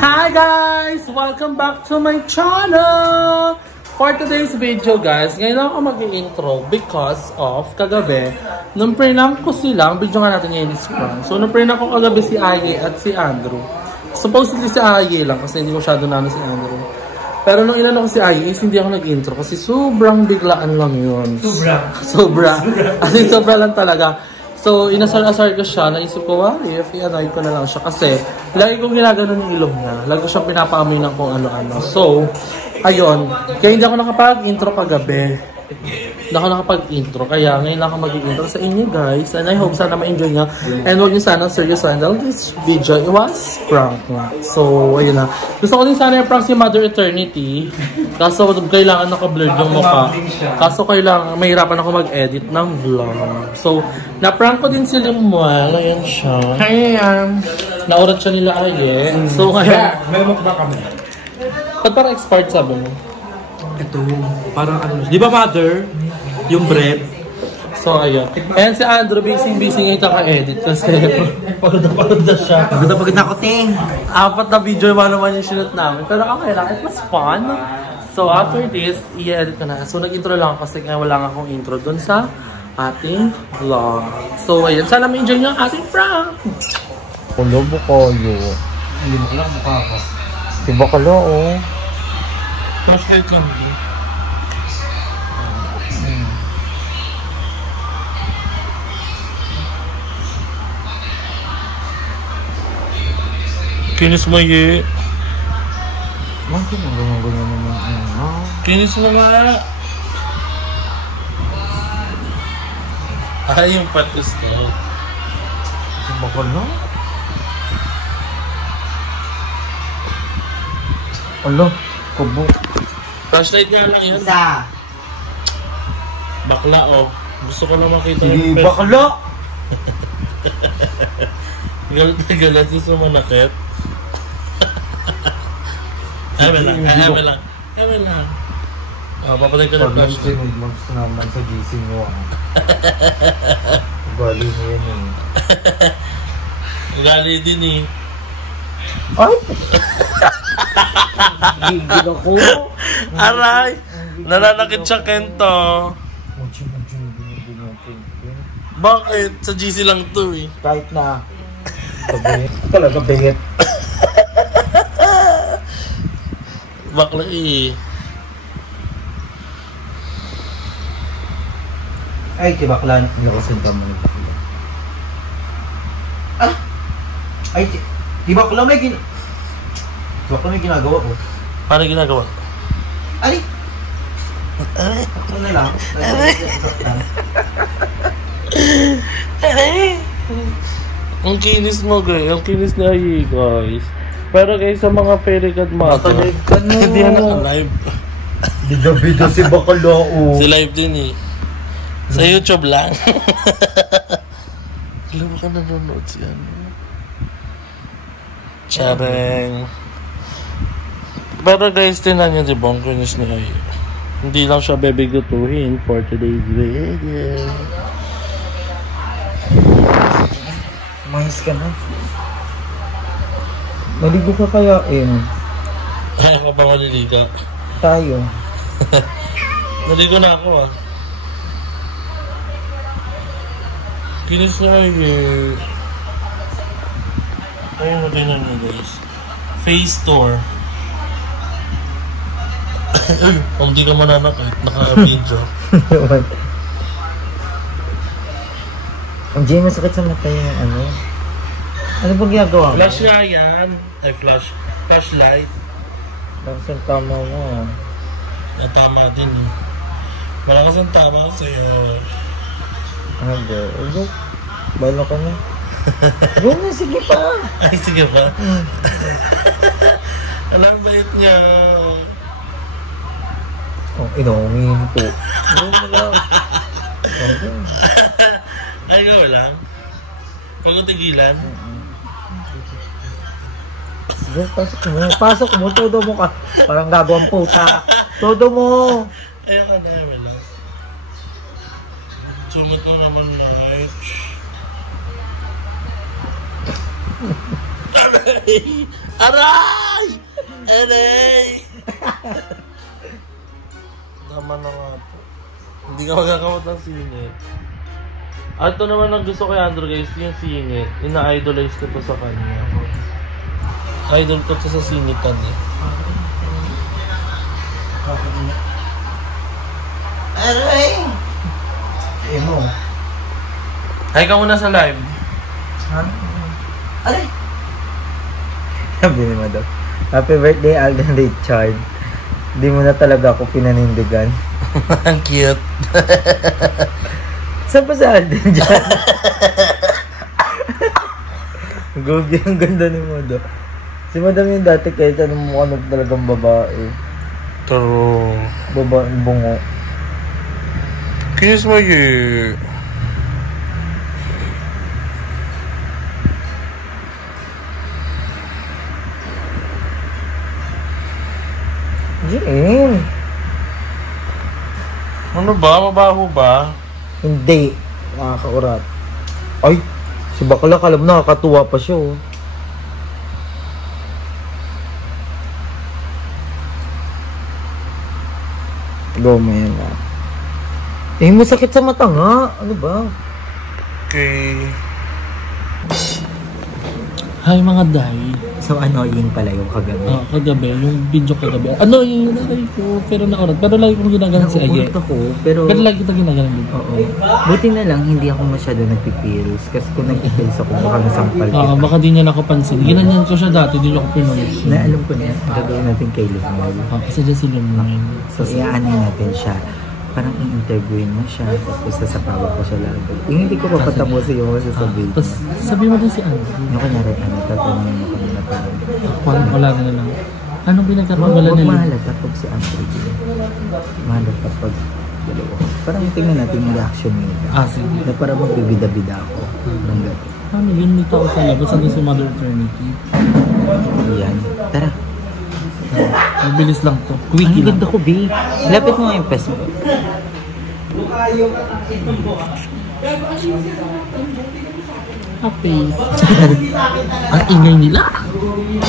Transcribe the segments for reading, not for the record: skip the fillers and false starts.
Hi guys! Welcome back to my channel! For today's video guys, ngayon lang ako mag-i-intro because of kagabi, nung prank ko sila, ang video nga natin ngayon is prank. So nung prank ko kagabi si Aye at si Andrew. Supposedly si Aye lang kasi hindi ko masyado na si Andrew. Pero nung inano ko si Aye is hindi ako nag-intro kasi sobrang biglaan lang yun. Sobra lang talaga. So, inasar-asar ko siya. Naisip ko, if i-annoy ko na lang siya. Kasi, lagi kong ginagano yung ilong niya. Lagi siyang pinapaamoy ng kung ano-ano. So, ayun. Kaya hindi ako nakapag-intro kagabi. Hindi ako nakapag-intro. Kaya ngayon lang ako mag-intro sa inyo guys. And I hope sana ma-enjoy niya. And huwag niyo sana serious dahil this video, it was prank nga. So, ayun na. Gusto ko din sana i-prank si Mother Eternity. Kaso, kailangan naka-blurred yung mukha. Kaso, kailangan, mahirapan ako mag-edit ng vlog. So, na-prank ko din si Limuel. Ayan siya. Ayan. Naurat siya nila Aye. So, ngayon. May mukha kami. Ba't parang expired sabi mo? Ito, parang ano. Di ba mother? Yung bread. So, ayun. Ayan si Andrew, busy ngayon ka-edit kasi pagod na siya. Pagod na ako, ting. 4 na video naman yung shoot namin. Pero okay lang, it was fun. So, after this, i-edit ko na. So, nag-intro lang ako kasi wala nga akong intro dun sa ating vlog. So, ayun. Sana ma-enjoy nyo ang ating prank. Kulo ba kayo? Hindi mo lang mukha ko. Diba kala oh? Flashlight lang. Kinis mo ye. Bakit ang ganyan naman? Kinis mo nga. Ay, yung patos ko. Diba kala? Alo, kubo. Flashlight nga lang yan. Isa. Bakla oh. Gusto ko na makita Sige, bakla! Galat na galat yung sumanakit. Eme lang. Papatay ka ng Pag flashlight. nagsinigmags naman sa gising mo Gali mo yan eh. Gali din eh. Ay! Gigil ako. Aray! Nananakit siya Kento. Bakit? Sa GC lang to eh. Kahit na. Talaga bihit. Bakla eh. Ay, si bakla. Nakasin ka mo. Ah! Ay, si bakla may ginagawa ko. Paano ginagawa? Ay! Ano na lang? Ang kinis mo guys. Ang kinis na Aye guys. Pero guys, sa mga fairy godmother, hindi na live. Bida-bida si bakla oh. Si live din eh. Sa YouTube lang. Alam mo ka nanonood siya. Chareng. Pero guys, tinan nyo di ba ang kinis ni Aye. Hindi lang siya bebigutuhin for today's video. Mais ka na. Maligo ka kaya Kaya ka ba maliliga? Tayo. Naligo na ako ah. Kinis na Aye. Ayun mo din nyo guys. Face tour. Kung di ka mananakit, naka-video. Ang Jay, masakit sa mata yung ano. Ano ba ginagawa mo? Flash nga yan. Ay, flashlight. Lakas ang tama mo. Tama din eh. Malakas ang tama ko sa'yo. Ano ba? Ulo? Bala ka na. Yun na, sige pa. Ay, sige pa. Alam bait niya. Oh, inongin po. Yun na lang. Okay. Ay, ikaw lang. Huwag kong tigilan. Sige, pasok mo. Pasok mo. Todo mo ka. Parang gagawang puta. Todo mo. Ayaw ka na, wala. Sumit mo naman light. Aray! Aray! Aray! Tama na nga po. Hindi ka magagamot ng singit. At ito naman ang gusto kay Andrew guys, yung singit. Ina-idolize ko to sa kanya. Idol ko to sa singitan eh. Aray! Emo. Hi ka muna sa live. Aray! Sabi ni Madam, happy birthday Alden Richard. Di mo na talaga ako pinanindigan. Ang cute. Saan pa si Alden dyan? Gogi, ang ganda ni Madam. Si Madam yung dati kahit anong mukha na talagang babae. True. Babaeng bungo. Kiss mo yun. Jane. Ano ba? Mabaho ba? Hindi. Nakakaurat. Ay! Si Bakla, alam na, nakakatuwa pa siya oh. Gomel na. Eh, masakit sa mata nga. Ano ba? Okay. Hi mga day. So annoying pala yung kagabi. Kagabi. Yung video kagabi. Annoying yung nalay ko. Pero nakurat. Pero lagi kong ginagalang si Aye. Ako, pero lagi kita ginagalang din. Oo. Buti na lang, hindi ako masyado nagpipils. Kasi kung nagpipils ako, baka nasampal kita. Baka di niya nakapansin. Ginanyan ko siya dati. Di niya ako pinulis. Na alam ko na, gagawin natin kay Lumol. Kasi dyan si Lumol. So, iaanin natin siya. Parang i-interviewin mo siya, tapos sasapawa ko siya lagi. Yung hindi ko papatapusin yung masasabihin. Tapos sabi mo din si ano? Yung kanyari, tatanungin mo kami na parang... Wala na lang. Anong pinagkaroon wala nila? Huwag mahalata pag si Andrew. Mahalata pag dalawa. Parang tingnan natin yung reaction niya. Sige. Na parang magbibida-bida ako. Ng gabi. Ano yun? May tao sa labas. Ano si Mother Eternity? Ayan. Tara. Mabilis lang to. Quickie lang. Ang ganda ko, B. Lapit mo nga yung pes mo. Happy. Ang ingay nila.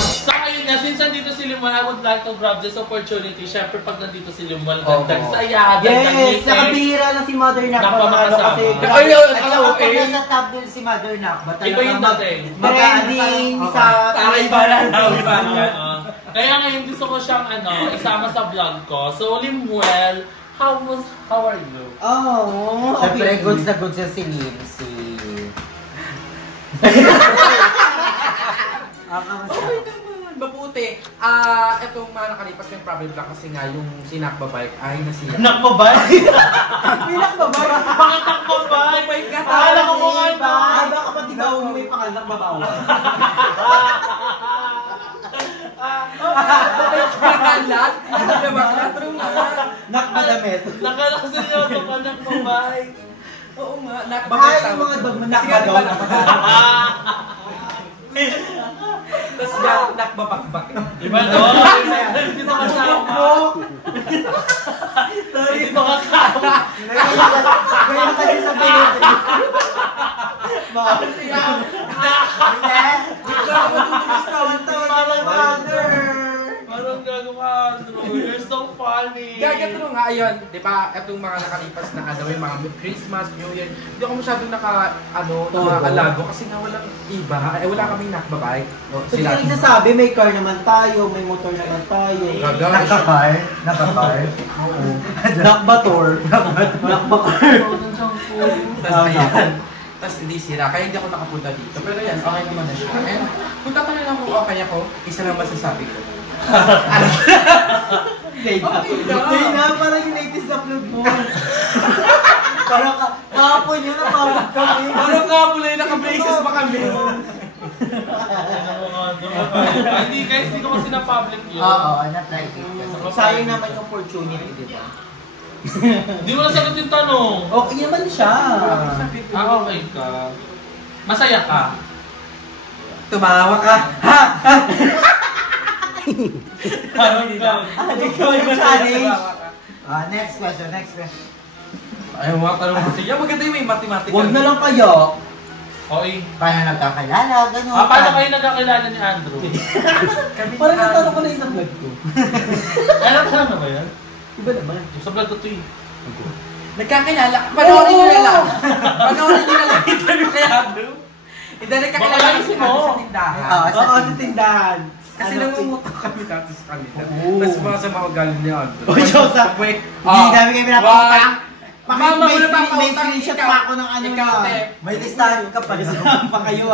So ayun nga, since nandito si Limuel, I would like to grab this opportunity. Siyempre pag nandito si Limuel, dagdag saya, dagdag yes, nakabihira na si Mother Nak. Napapakasama. Ay, okay. Nasa top din si Mother Nak. Iba yung dating. Trending sa... Iba na. Kaya ngayon gusto ko siyang isama sa vlog ko. So Limuel, how are you? Oh, Siyempre, goods na goods si Lindsay. Okay naman, mabuti. Itong mga nakalipas ng problem lang kasi nga yung sinakbabike ay nasira. Nakbabike? may nakbabay. Bakit nakbabike? Akala ko kung ano. Baka kapatid daw may pangalan nakbabaw. Nakalat? Nakalat? True nga. Nakmadamit. Nakalaseryoso ka nakbabike. Oo nga, Ay, nakbabike. yung mga dog mo nakbagaw. Tapos nakbabakbak. Diba doon? Dito kasama. Dito kasama. Ngayon kasi sa pinito. Parang gagawa, Andrew. You're so funny. Gagatro nga, ayun, di ba, itong mga nakalipas na yung mga Christmas, New Year, hindi ako masyadong nakakalago kasi nga walang iba, wala kaming nakbabike. So, hindi nagsasabi, may car naman tayo, may motor naman tayo. Nakakar? Nakakar? Oo. Nakbator. Nakbakar. Tapos ayan. Tapos hindi sira, kaya hindi ako nakapunta dito. Pero yan, okay naman na siya. And kung tatanungin ako kung okay ako, isa lang masasabi ko. Say na, parang yung latest upload mo. Parang kahapon yun, napawag kami. Parang kapulay, naka-braces pa kami. Hindi guys, hindi ko kasi na-public yun. Oo, na-try it. Sayang naman yung opportunity, di ba? Hindi mo nasagot yung tanong. Okay naman siya. Okay ka. Masaya ka. Tumawa ka. Ha! Parang ka. Ikaw yung challenge. Next question. Ayaw mga tanong ko siya. Maganda yung may mathematical. Huwag na lang kaya. Okay. Paano nagkakilala, gano'n. Paano kayo nagkakilala ni Andrew? Parang natanong ko na isang vlog ko. Ano ba yan? Iba naman. Yung sa vlog to eh. Nagkakilala. Panoorin nyo na lang. Panoorin nyo na lang. Interview kay Andrew. Hindi, nagkakilala Baka kami ayusin mo. sa tindahan. Oo, sa tindahan. Kasi namumutok kami dati sa kanila. Tapos mga sa mga galing ni Andrew. Oy, Diyosa! Hindi namin kayo pinapakutang. Mama, wala pa May pautang. screenshot Ikaw. pa ako ng ano Ikaw, na. te. May listahan ka pa. Pa kayo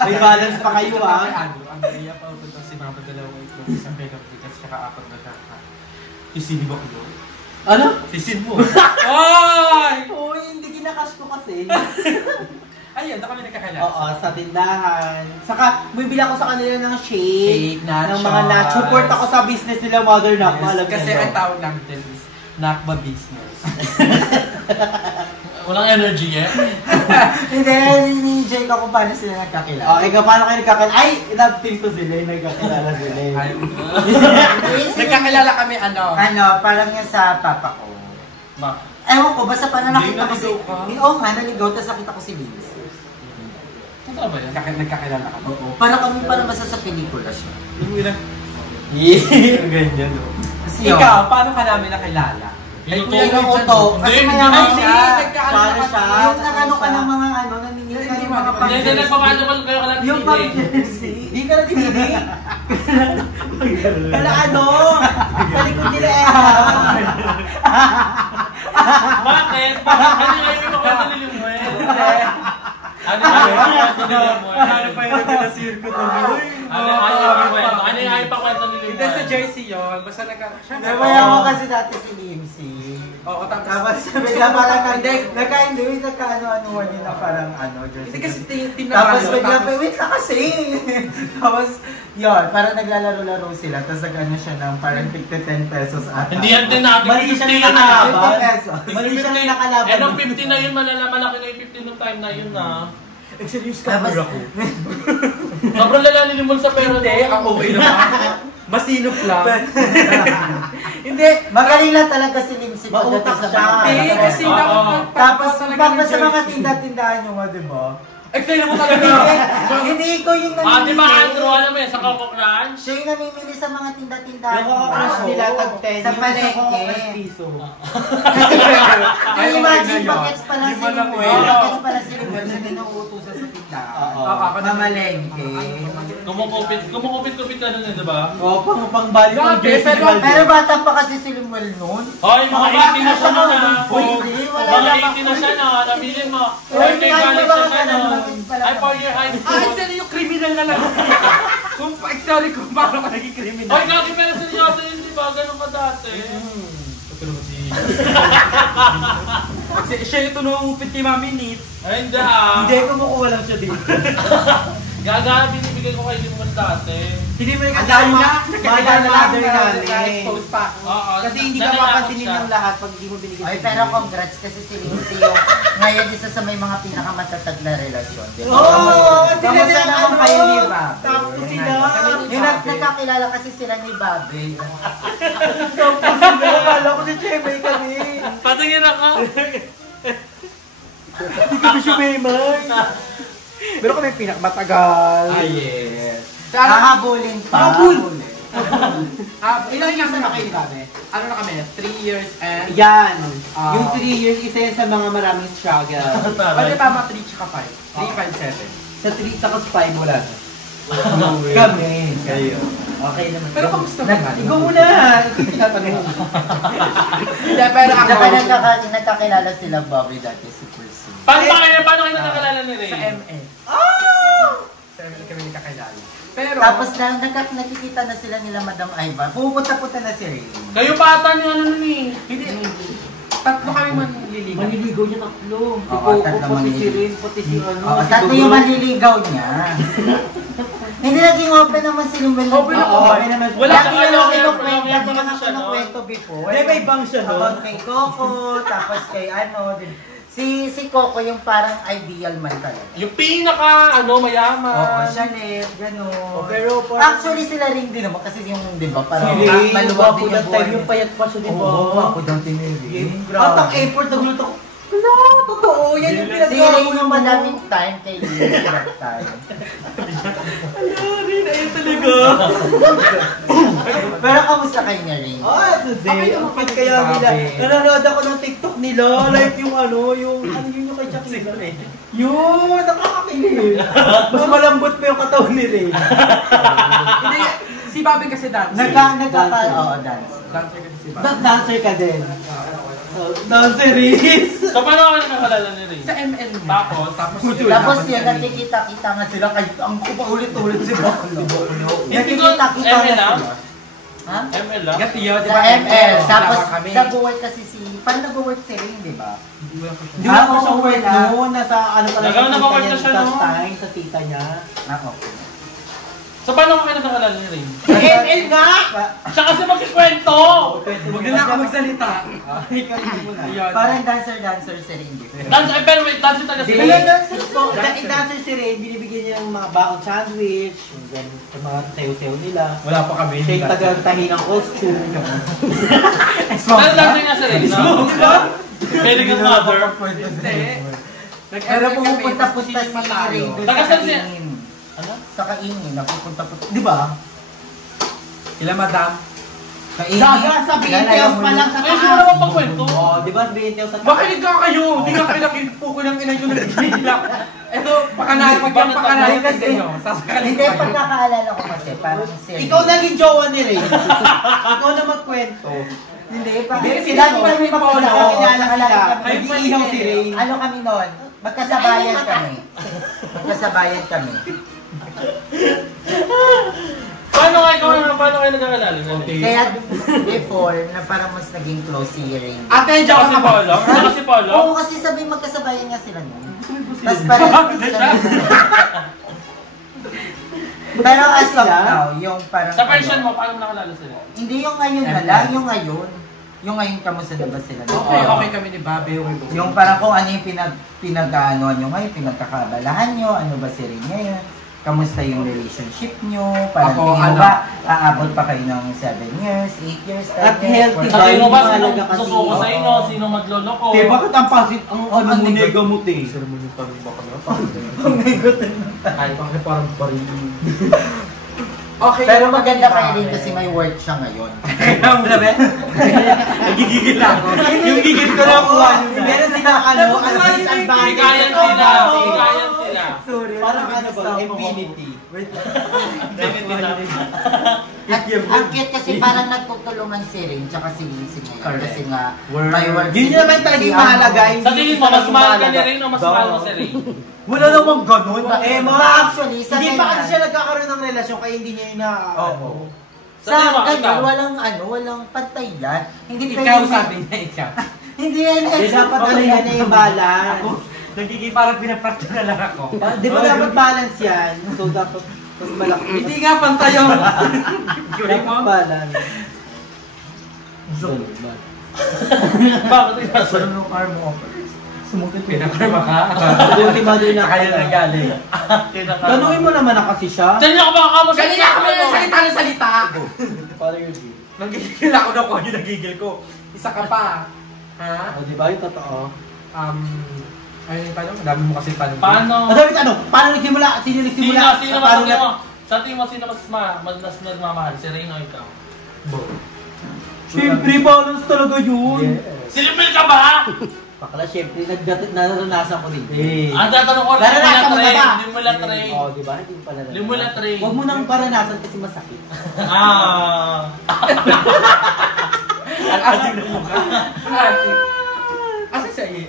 May balance pa kayo Andrew, Andrea pa upunta si Mama dalawang itlog, isang mega pikas, tsaka apat na kaka. Isinib ako doon. Ano? Sisin mo. Oy! Uy, hindi kinakas ko kasi. Ayun, doon kami nagkakilala. Oo, sa tindahan. Saka, bumibili ako sa kanila ng shake, nachos. ng mga nuts. Support ako sa business nila, Mother Knock. Yes, kasi ang tawag namin din is Nakba Business. Walang energy eh. Hindi, ni-enjoy ko kung paano sila nagkakilala. Oh, ikaw, paano kayo nagkakilala? Ay, love team ko sila, yung nagkakilala sila. Nagkakilala kami Ano, parang nga sa papa ko. Ewan ko, basta paano nakita ko si... Oo nga, naligaw, tapos nakita ko si Vince. Totoo ba yan? Nagkakilala kami. Oo, para kami, para basta sa pelikula siya. Yung ilang... Ganyan, no? Kasi yun, Ikaw, paano ka namin nakilala? Ay, Kuya Uto. Kasi mayaman siya. Nagkakilala siya. Yung nagano ka ng mga ano, naningil ka ng mga Hindi, nagpapano ba kayo ka lang Yung pang-jersey. Hindi ka na dinidig. Kala ano? Sa likod nila Bakit? Ano nga yung makwento ni Limuel? Ano nga yung makwento ni Limuel? Ano pa yung pinasirko to? Ano yung makwento? Ano yung ipakwento ni Limuel? Hindi sa jersey yun. Basta Mayaman kasi dati si Limsy. Oo, Tapos bigla parang nagka-enjoy, nagka-ano-anuan yun na parang ano, jersey. Hindi kasi team na Tapos bigla pa, wait na kasi! Tapos, yun, parang naglalaro-laro sila. Tapos nag-ano siya ng parang tig 10 pesos ata. Hindi yan din natin. Mali siya 50 na yan na. nakalaban. 50 pesos. Mali siya na nakalaban. Eh, nung 50 na yun, malaki na yung 50 nung time na yun na. Serious Tapos, Sobrang lala ni Limuel sa pera. Hindi, ang okay naman. Masinop lang. hindi, magaling lang talaga si Limsy Mautak pagdating sa siya. mga Hindi, kasi Oo. dapat Tapos, talaga pag ng sa mga jersey. tinda-tindahan nyo nga, di ba? Excited mo talaga. Hindi ko yung Di ba Andrew, alam mo yan, sa Coco Crunch? Siya yung namimili sa mga tinda-tindahan. Yung mga crush nila, tag 10. Sa Yung palengke. piso. Kasi, Ay, imagine, okay na bagets pala si yun. Limuel. Oo. Bagets pala si Limuel na binuutusan sa tindahan. Mamalengke. Kumukupit-kupit ka nun eh, di ba? Oo, pang bali ng Grabe, jersey. Pero bata pa kasi si Limuel noon. Hoy, mga 80 na siya nun ah. Uy, hindi, wala Mga na 80 na siya no, nabili mo. Uy, Birthday kahit college ba na mga siya no. ganun, pala Ay, naman. 4 year high Ah, school. actually yung criminal na lang. Sorry kung paano ka naging criminal. Hoy, gagi pero seryoso yun, di ba? Ganun ka dati. Kasi siya yung tunungupit kay Mami Nits. Ay, hindi ah. Hindi, kumukuha lang siya dito. Gaga, binibigay ko kay Limuel dati. Hindi mo yung Ang kasama dami na. na- Nagkakilala mother lang namin. na-expose pa ako. Oo. Kasi hindi ka Nananakot papansinin siya. ng lahat pag hindi mo binigay. Ay, pero congrats kasi si Lindsay yung ngayon isa sa may mga pinakamatatag na relasyon. Di ba? Oo, sila Kamusta din ang naman ano? kayo ni Bobby? Tapos sila. Yung nagkakilala kasi sila ni Bobby. Akala ko si Chemay kami. Patingin ako. Hindi kami si Maymay. Pero kami pinakamatagal. yes. Hahabulin pa. Habul! Ilang years na kayo kami? Ano na kami? 3 years and... Yan. Ah. Yung 3 years, isa yan sa mga maraming struggle. Pwede tama 3 tsaka 5. 3, 5, 7. Sa 3 tapos 5 wala na. Kami. Kayo. Okay naman. Pero kamusta naman? Ikaw muna. Ikaw tinatanong mo. Hindi, pero ako... Nagkakilala sila Bobby dati si Percy. Paano kayo nakakilala ni Ray? Sa MA. Sa MA kami nakakilala. Pero... Tapos nakikita na sila nila Madam Iva. Pupunta-punta na si Ray. Kayo pa ata niyo ano nun eh. Hindi. Tatlo kami manliligaw. Manliligaw niya tatlo. Si Oo, Coco, tatlo pati si manliligaw. Rin, pati si ano. Oo, si tatlo Dudut. yung manliligaw niya. Hindi naging open naman si Limuel. Open ako. Oo, okay naman. Wala Lagi ka na kaya lang kaya kinukwento. kaya Lagi pa na kasi lang siya, no? kinukwento before. Hindi, may bang siya doon. About kay Coco, tapos kay ano. Si Coco yung parang ideal man talaga. Yung pinaka mayaman. Oo, Chalet, gano'n. Pero Actually sila rin din naman kasi yung, di ba, parang si Ray, maluwag wapo din ng yung time buhay. yung payat pa siya, di ba? Oo, wapo daw din yung Ray. At ang effort, nagulat ako. Wala, totoo. Yan yung Si Ray pinag-gawin yung mo. madaming time kay Lily that time. Rin, ayun talaga. Pero kamusta kayo na rin? Today, ang cute kaya nila. Nanonood ako ng TikTok nila. Like yung yung yung kay Chucky. Yun, nakakakilig. Mas malambot pa yung katawan ni Ray. Hindi, si Bobby kasi dance. Oo, dance. Dancer kasi si Bobby. Dancer ka din. Danceries. So, paano ka nakakalala ni Ray? Sa ML Tapos yan, nakikita-kita nga sila kahit ang paulit-ulit si Bolo. Nakikita-kita ML nga lang? sila. Ha? ML lang? Gati yun, di Sa ba? ML. Tapos kami. sa buhay kasi paano nag-work si Ray, di ba? Hindi mo ako siya work noon. Nasa ano pa Nagawa na ba work na siya noon? sa tita niya. Okay. So, paano ka nakakalala ni Ray? ML nga! Siya kasi magkikwento! Huwag na ako magsalita. Parang dancer si Ray. Dance, pero wait, dance yung taga si Hindi, Ray. dancer si Ray, binibigyan niya ng mga baon sandwich, yung mga sayo-sayo nila. Wala pa kami. Siya yung taga-tahi ng costume. Ano dance nga si Ray? Very good mother. Pero pumupunta-punta si Ray doon Taga sa saan siya? kaingin. Ano? Sa kaingin, napupunta-punta. Di ba? Ila madam. Kaingin. Sa BNTOs pa lang sa Ay, sino naman pagkwento? Oo, di ba sa BNTOs sa taas? Makinig ka kayo! Hindi nga kayo nakipo ko ng ina nyo nagkikilak. Ito, pakanayan kasi nyo. Sasakalin Hindi, ko kayo. pagkakaalala ko kasi, parang serious. Ikaw naging jowa ni Ray. Ikaw na magkwento. Hindi, parang Hindi, sila sila kami ni Paolo, magkasabay. sila. Kami Nag-iihaw si Ray. Ano kami noon? Magkasabayan kami. Magkasabayan kami. Paano kayo nagkakalala? Kaya before, na parang mas naging close si Ray. Ate, Siya kasi Paolo? Siya kasi Paolo? Oo, kasi sabi magkasabayan nga sila noon. Tapos parang pero as of now, yung parang Sa version mo, paano nakalala sila? hindi yung ngayon na lang, yung ngayon. Yung ngayon kamusta na ba sila? Okay kami ni Bobby. Yung parang kung ano yung pinag-aanoan nyo ngayon, pinagkakabalahan nyo, ano ba si Ray ngayon? Kamusta yung relationship nyo? Parang Ako, tingin mo ano? ba, aabot pa kayo ng 7 years, 8 years, 10 At years? healthy Sa tingin mo ba, sino Mahalaga kasi. susuko sa inyo? Sino magloloko? Te, bakit ang pasit ang ano mo nega mo, te? Ay, bakit parang bari? Okay. Pero maganda kayo rin kasi may work siya ngayon. Ang grabe. Nagigigil ako. Yung gigil ko na po. Meron silang ano, disadvantage. Higayan sila! Higayan sila! Parang ano ba, infinity. At ang cute kasi parang nagtutulungan si Rin tsaka si Lindsay ngayon. Kasi nga, Work. may work. Yun naman talaga yung mahalaga. Sa tingin mo, mas mahal ka ni Rin o mas mahal mo si Rin? Wala namang ganun. Eh, mga Actually, sa hindi pa kasi ganyan. siya nagkakaroon ng relasyon kaya hindi niya na Oo. Sa tingin mo, Sa ganyan, ikaw? walang pantay yan. Hindi Ikaw pwede- sabi niya ikaw. Hindi yan. Eh, dapat talaga na yung balance. Nagiging parang pinapractice na lang ako. Di ba dapat balance yan? So, dapat mas malaki. Hindi nga pantay yung... Dapat balance. Bakit ikaw? Parang yung arm mo. Sumukit Pinakarma ka. Ultimado na Sa kanya nang galing. Tanungin mo naman na kasi siya. Diyan niyo ako baka kamo Kanina ako na salita ng salita. Para yun. Nagigil ako na kung yung nagigil ko. Isa ka pa. Ha? O, di ba? Yung totoo. Ayun yung tanong. Madami mo kasi tanong. Paano? Madami tanong. Paano nagsimula? Sino nagsimula? Sino Paano mas mo? Sa tingin mo, sino mas nagmamahal? Si Rin o ikaw? Siyempre, balance talaga yun. Silipil ka ba? Bakla, siyempre, naranasan ko din. Ang tatanong ko, Naranasan mo na ba? Limula train. Oo, di ba? Hindi mo pala naranasan. Limula train. Huwag mo nang paranasan kasi masakit. Ah. Ang asim na mukha. Ang asim. Asin siya eh.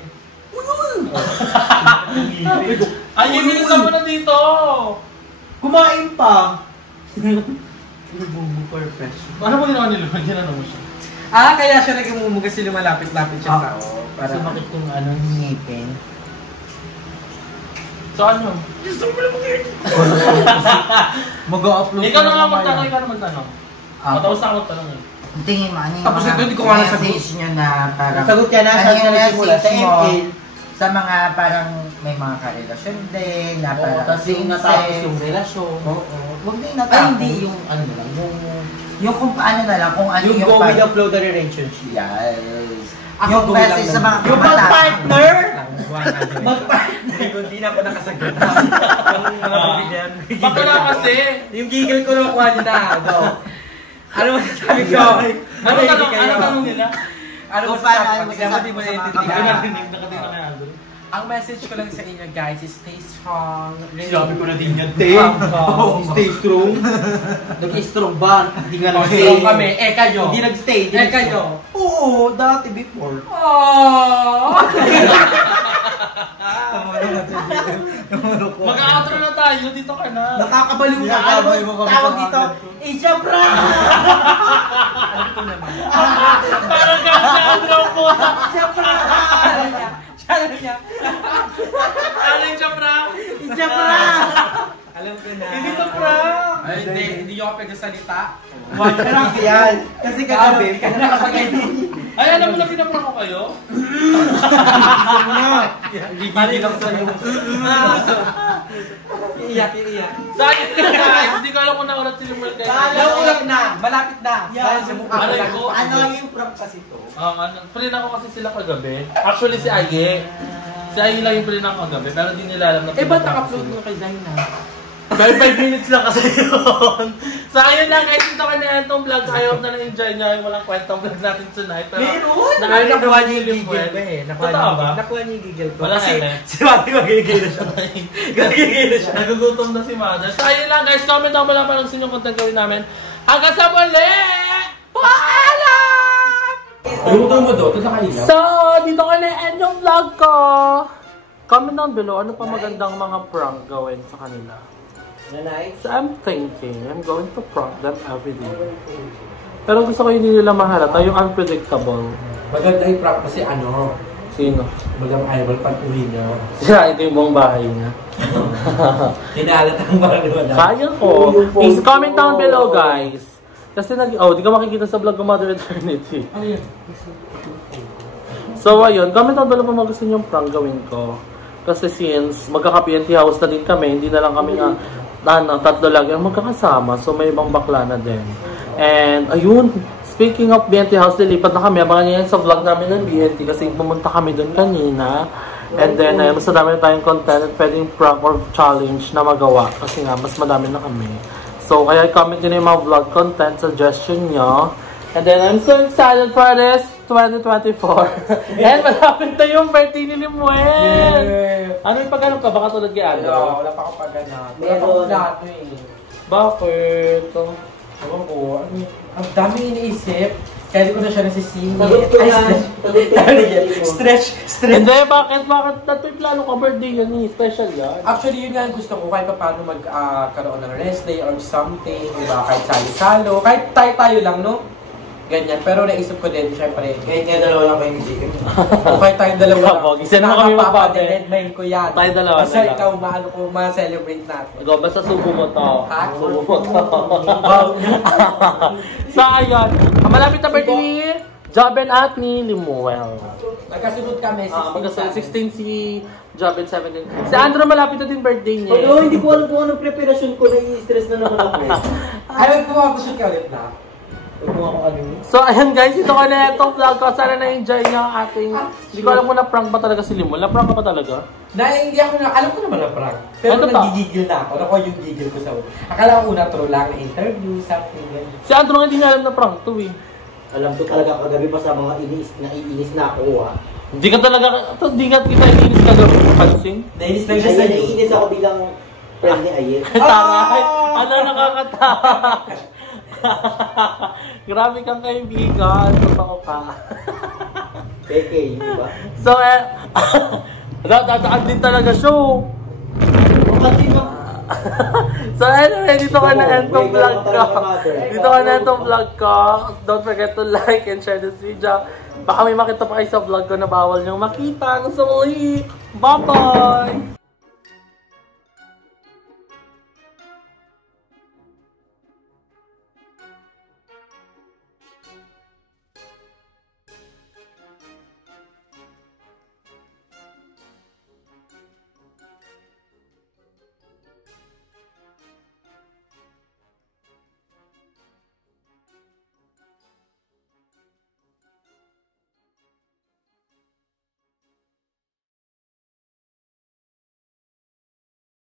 Ay, iminusan mo na dito. Kumain pa. Ano mo ginawa ni Luman? Ginano mo siya? Kaya siya nagmumug kasi lumalapit-lapit siya sa Para sumakit yung ano, ngipin. So ano? Mag-upload Ikaw na nga magtanong, ikaw na magtanong. Matapos na ako magtanong eh. Tingin mo, ano yung Tapos ito, hindi ko nga nasagot. message nyo na parang... Sagot ka na ano sa yung nagsimula sa message mo ML. sa mga parang may mga karelasyon din, na Oo, parang tapos yung natapos yung relasyon. Oo. Huwag na yung Ay, natapos. hindi yung ano lang, yung Yung kung paano na lang, kung ano yung yung go with parang... the flow the relationship. Yes. Ako Yung go lang message sa nun. mga Yung kamata. mag-partner! Mag-partner. Hindi na ako nakasagot. Yung mga bibigyan. Bakla kasi. Yung giggle ko nakuha niyo na. Go. Ano masasabi ko? Ano tanong nila? Ano Kung paano masasabi ay ko? masasabi mo sa mga kamata. Ang message ko lang sa inyo guys is stay strong. Sinabi ko na din yan, te. Stay strong. Nag-strong ba? Hindi nga nag-stay. Strong kami. Kayo. Hindi nag-stay. Kayo. Oo, dati before. Mag-outro na tayo, dito ka na. Nakakabaliw ka. Alam mo, tawag dito, Asia Bra! Parang ganda po. Asia Bra! Channel niya. Aling siya, pra. Asia Bra! Alam ko na. Hindi to, pra. Ay, hindi ako pwede salita. Kasi yan. Kasi kagabi, Hindi ka na nakapag-edit. Ay, alam mo na pinaprank ko kayo? Gigigil ako sa iyo. Iiyak. Sayang guys, hindi ko alam kung naulat si Limuel guys. Naulap na. Malapit na. Dahil sa mukha Aray ko. ko. ano yung prank kasi to? Print ako kasi sila kagabi. Actually si Aye. Si Aye lang yung print ako kagabi, pero hindi nila alam na Ba't pinaprank naka-upload sila. mo kay Zaina? Pero 5 minutes lang kasi yun. So ayun lang guys, ito ka na itong vlog. I hope na na-enjoy nyo yung walang kwentang vlog natin tonight. Pero Meron! Nakuha niyo yung si gigil Limuel. ko eh. Totoo ba? Nakuha niyo yung gigil ko. Wala Kasi edit. si Mati magigil na siya. Magigil na siya. Nagugutom na si Mother. So ayun lang guys, comment down below para sa inyong content gawin namin. Hanggang sa muli! Paalam! Luto mo doon, ito nakailaw. So, dito ko na-end yung vlog ko. Comment down below, ano pa magandang mga prank gawin sa kanila. So, I'm thinking, I'm going to prank them every day. Pero gusto ko hindi nila mahalata, yung unpredictable. Maganda yung prank kasi ano, Sino? magang eyeball pag uwi niya. Siya, ito yung buong bahay niya. Kinalat ang barang wala. Kaya ko. Please comment down below, guys. Kasi di ka makikita sa vlog ko Mother Eternity. So, ayun. Comment down below kung gusto niyo yung prank gawin ko. Kasi since magkaka-PNT house na din kami, hindi na lang kami tatlo lang yung magkakasama. So, may ibang bakla na din. And, ayun. Speaking of BNT house, lilipat na kami. Abangan niyo yan sa vlog namin ng BNT kasi pumunta kami doon kanina. And then, mas madami na tayong content at pwedeng prank or challenge na magawa. Kasi nga, mas madami na kami. So, kaya comment nyo na yung mga vlog content, suggestion nyo. And then, I'm so excited for this 2024. And malapit na yung birthday ni Limuel! Ano yung pagganap ka? Baka tulad kay Ano? Wala pa ako pagganap. Wala pa ako plato eh. Bakit? Ewan ko, ang daming iniisip. Kaya di ko na siya nasisingit. Sagot ko na. Stretch. Hindi, bakit? Dati plano ka birthday yan eh. Special yan. Actually, yun nga ang gusto ko. Kahit pa paano magkaroon ng rest day or something. Diba? Kahit salo-salo. Kahit tayo lang, no? Ganyan. Pero naisip ko din, syempre. Kahit nga dalawa lang kayo ni Jake. O kahit tayong dalawa lang. Kapag, isa naman kami magpape. Main ko yan. Tayo dalawa Basta na lang. ikaw, maano ko, ma-celebrate natin. Ikaw, basta subo mo to. Ha? Subo mo to. So, ayun. Ang malapit na birthday ni Joben at ni Limuel. Nagkasunod kami. Magkasunod 16 si Joben, 17. Si Andrew malapit na din birthday niya. Pero hindi ko alam kung anong preparasyon ko, nai-stress na naman ako. Ay, mag-shoot ka ulit na. So, ayan guys, ito ka na itong vlog ko. Sana na-enjoy niyo ang ating... Hindi ko alam kung na-prank ba talaga si Limuel. Na-prank ka pa talaga? Hindi ako na, alam ko naman na prank. Pero Ano to? nagigigil na ako. Nakuha yung gigil ko sa una. Akala ko una true lang na interview, something ganyan. Si Andrew hindi niya alam na prank to eh. Alam ko talaga kagabi pa sa mga inis na ako ha. Hindi ka talaga... Hindi ka kita inis ka gawin. Pansin? Nainis lang siya sa news. Naiinis ako bilang friend ni Ayet. Taray! Ano nakakatawa? Grabe kang kaibigan. Totoo ka. Peke, yun ba? So, tataan din talaga show. So anyway, dito ka na end tong vlog ko. Dito ka na end tong vlog ko. Don't forget to like and share this video. Baka may makita pa kayo sa vlog ko na bawal niyong makita. Gusto mo, bye-bye!